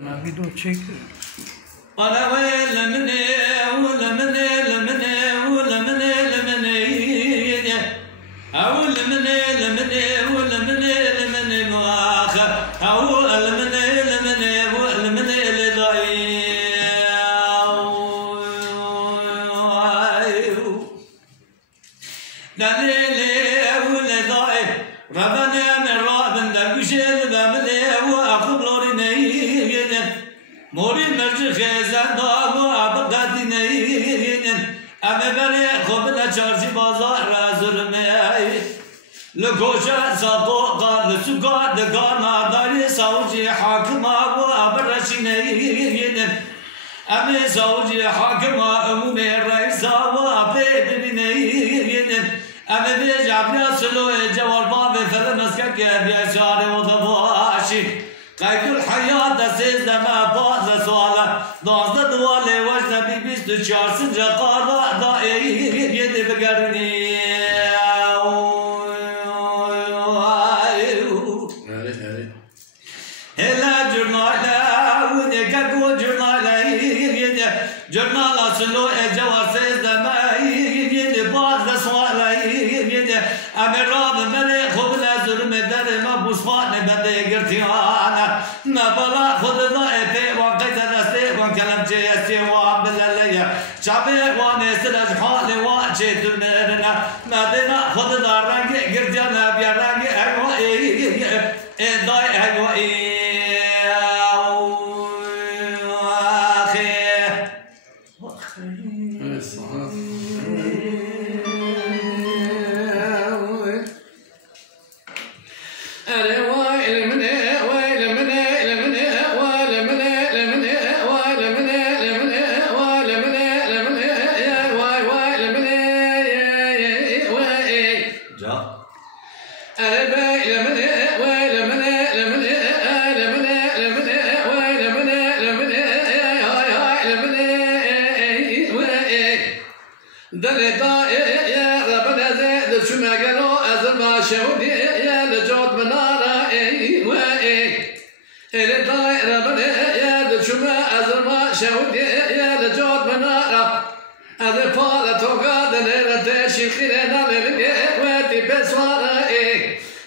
فيديو تشيك انا ولا مني ولا مني لمني ولا مني لمني اول مني لمني ولا مني لمني مؤاخر اول مني لمني ولا مني لضايع لا ليلي ولا ضايع ربنا من رابن دبشل بملي واخبرني موري مرج خزان داغو ابدادی نین اما بله خوب نچارچی بازار رازرمه لگوشا زادو قار لسوگار دگار مرداری ساوجی حاکم آگو ابرشی نین اما ساوجی حاکم اموم رئیسا و ابی ببینین اما بیجابیا سلوه جوار باب فلمسکه که بیاشاره و دباشی قيد الحياة سيز لما باز سوالا ضاز دوالي وجنا بيبيس تشار سنجا قاضا ضائي يدي بقرني هلا جرنالا ونكاكو جرنالا يدي جرنالا سلو جوار سيز لما يدي باز سوالا يدي امر راب ملي خوب لازر مدر ما بوصفان بدي قرتيانا ما بلا خود ضائفي وقيت رستي وكلام جيسي وعبدالله شعبي ونسرج حالي وجه دمرنا ما دينا خود دارنگي قرتيانا بيارنگي ايوائي ضاي ايوائي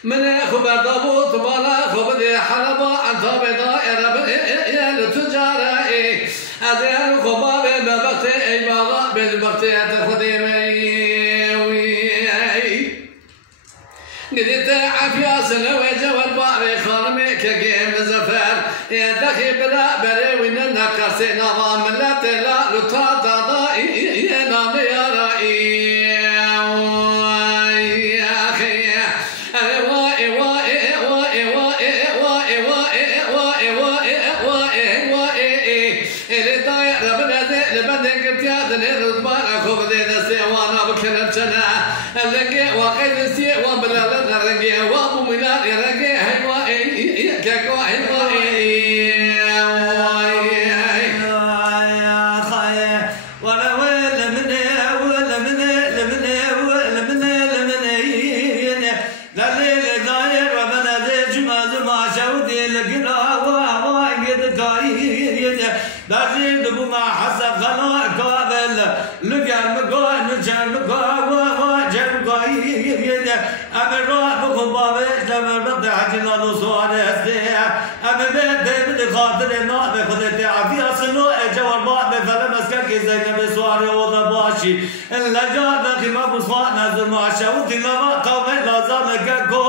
من خبر ضبوط بالا خبر حلبا عن طابدا رب يا التجارة أذيان خباب ببقت أي باغا بالبقت تخدمي نديت عافية سنوي جوال باري خارمي كجيم زفر يا دخي بلا بري وين النقص نظام لا تلا لطاطا ضائي يا نام يا رأي اللجاء دقيمة بصفاء نازل مع الشهود لما قومي لازم كاكو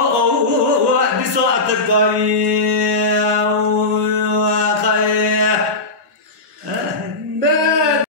بساعة القايم